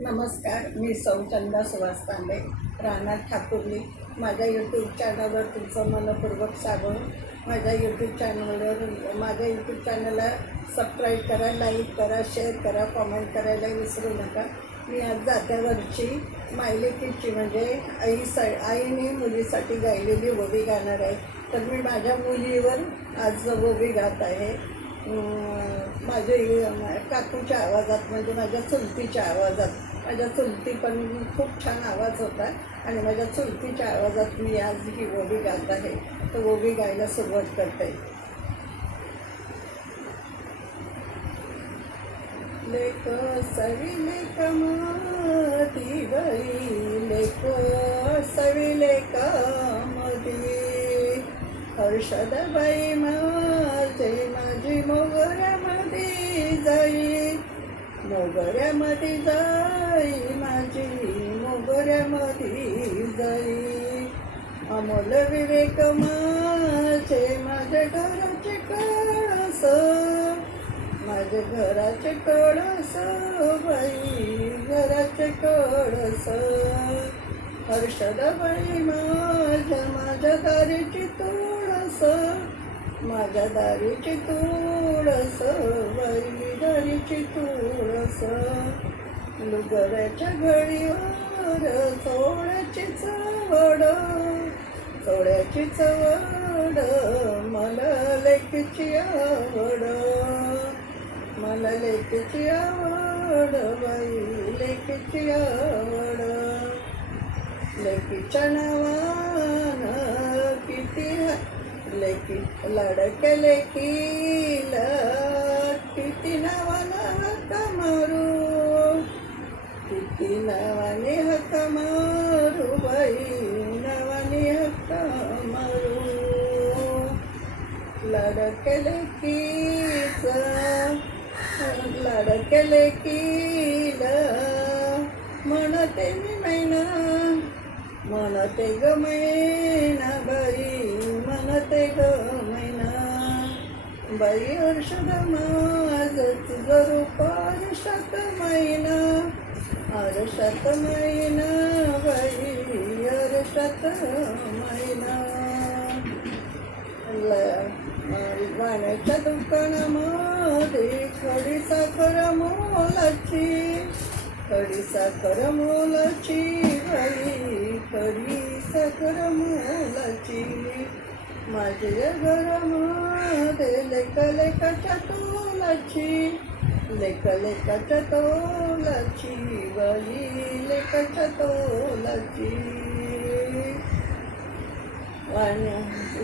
नमस्कार, मी चंदा सुहास तांबे, राहणार ठाकुर्ली. माझ्या यूट्यूब चॅनलवर तुमचं मनपूर्वक स्वागत. माझ्या यूट्यूब चॅनलला सबस्क्राईब करा, लाईक करा, शेअर करा, कॉमेंट करायला विसरू नका. मी आज जात्यावरची मायलेकीची म्हणजे आईने मुलीसाठी गायलेली ओवी गाणार आहे. तर मी माझ्या मुलीवर आज ओवी गात आहे. माझे काकूच्या आवाजात म्हणजे माझ्या चुलतीच्या आवाजात. माझ्या चुलती पण खूप छान आवाज होता आणि माझ्या चुलतीच्या आवाजात मी आज ही ओवी गात आहे. तर ओवी गायला सुरुवात करते. लेक सविले कमती बाई, लेक सविले कमती, हर्षदबाई माझी मोगऱ्यामध्ये जाई, मोगऱ्यामध्ये जाई माझी, मोगऱ्यामध्ये जाई. अमोल विवेक माझे घराचे कळस, माझे घराचे कळस बाई, घराचे कळस. हर्षदबाई माझ्या दारीची तुळस, माझ्या दारीची तुळस बाई, दारीची तुळस. लुगड्याच्या घडीवर चोळ्याची चवड, चोळ्याची चवड, मला लेकीची आवड, मला लेकीची आवड बाई, लेकीची आवड. लेकीच्या नावानं किती लेकी, लाडक्या लेकीला किती नावानं हक्का मारू, किती नावाने हक्का मारू बाई, नावाने हक्का मारू. लाडक्या लेकीचा, लाडक्या लेकीला म्हणते मी मैना, म्हणते ग मैना बाई, म्हणते ग मैना. बाई हर्षद माझं तुझं रूप आरशात मैना, आरशात मैना बाई, आरशात मैना. वाण्याच्या दुकानामध्ये खडी साखर मोलाची, खडी साखर मोलाची बाई, खडी साखर मोलाची. माझ्या घरामध्ये लेका लेकाच्या तोलाची, लेका लेकाच्या तोलाची बाई, लेकाच्या तोलाची.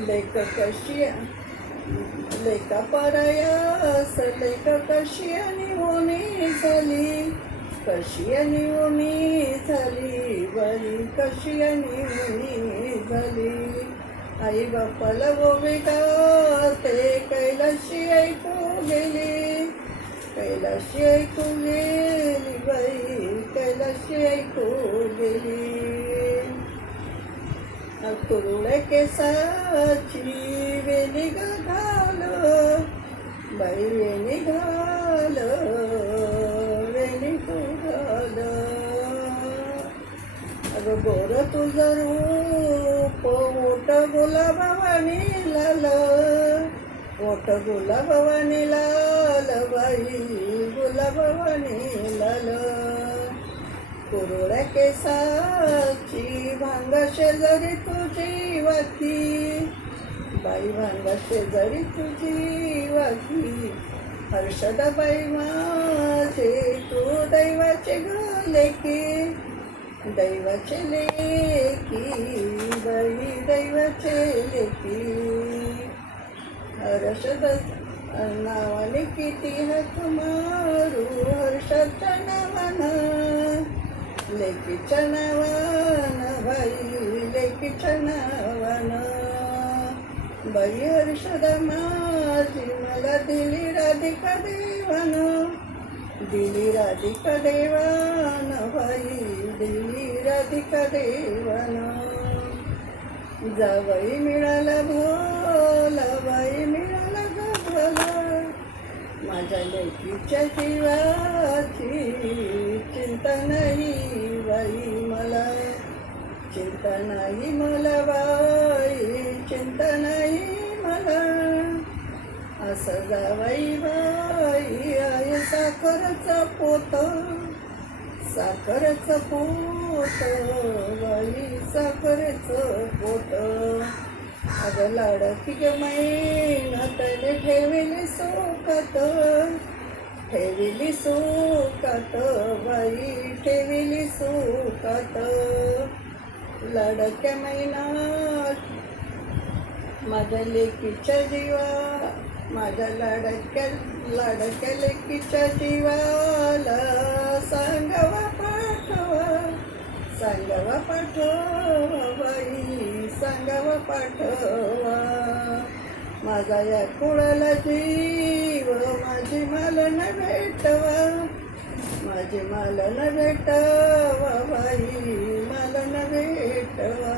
लेक कशी लेका परायास, लेक कशी आणि ओमी झाली, कशी आणि ओमी झाली बाई, कशी आणि ओमी झाली. आई बापाला ओवी गाते कैलाशी ऐकू गेली, कैलाशी ऐकू गेली बाई, कैलाशी ऐकू गेली. कुरुड्या केसाची वेणी घाल बाई, वेणी घाल, वेणी तू घाल. अगं गोर तुझं रूप ओट गुलाबावानी लाल, ओट गुलाबावानी लाल बाई, गुलाबावानी लाल. कुरुड्या केसाची भांगा शेजारी तुझी वाकी बाई, भांगा शेजारी तुझी वाकी. हर्षदाबाई माझे तू दैवाचे ग लेकी, दैवाचे लेकी बाई, दैवाचे लेकी. हर्षद नावाने किती हाक मारू, हर्षाच्या नावानं, लेकीच्या नावानं बाई, लेकीच्या नावानं. बाई हर्षदा माझी मला दिली राधिका देवानं, दिली राधिका देवानं बाई, दिली राधिका देवानं. जावई मिळाला भोला बाई, मिळाला ग भोला, माझ्या लेकीच्या जीवाची चिंता नाही बाई मला, चिंता नाही मला बाई, चिंता नाही मला. असं जावाई बाई आहे साखरचं पोत, साखरचं पोत बाई, साखरचं पोट. अगं लाडकी ग मैनातले ठेविली सुखात, ठेविली सुखात बाई, ठेविली सुखात. लाडक्या मैनात माझ्या लेकीच्या जीवा, माझ्या लाडक्या लेकीच्या जीवाला सांगावा पाठवा, सांगावा पाठवा बाई, सांगावा पाठवा. माझा या कुळाला जीव, माझी मालन भेटवा, माझी मालन भेटवा बाई, मालन भेटवा.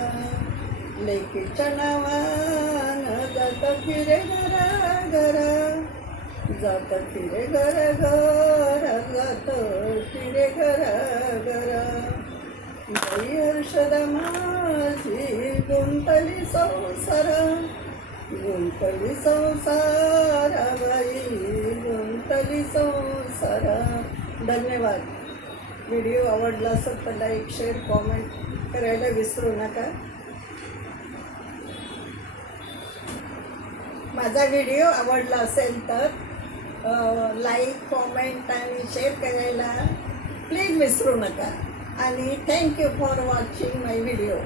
लेकीच्या नावानं जात फिरे घरा घरा, जात फिरे घरा घरा, जात फिरे घरा घरा. बाई हर्षदा माझी गुंतली संसार, गुंतली संसार बाई, गुंतली संसार. धन्यवाद. व्हिडिओ आवडला असेल तर लाईक, शेअर, कॉमेंट करायला विसरू नका. माझा व्हिडिओ आवडला असेल तर लाईक, कॉमेंट आणि शेअर करायला प्लीज विसरू नका. आणि thank you for watching my video.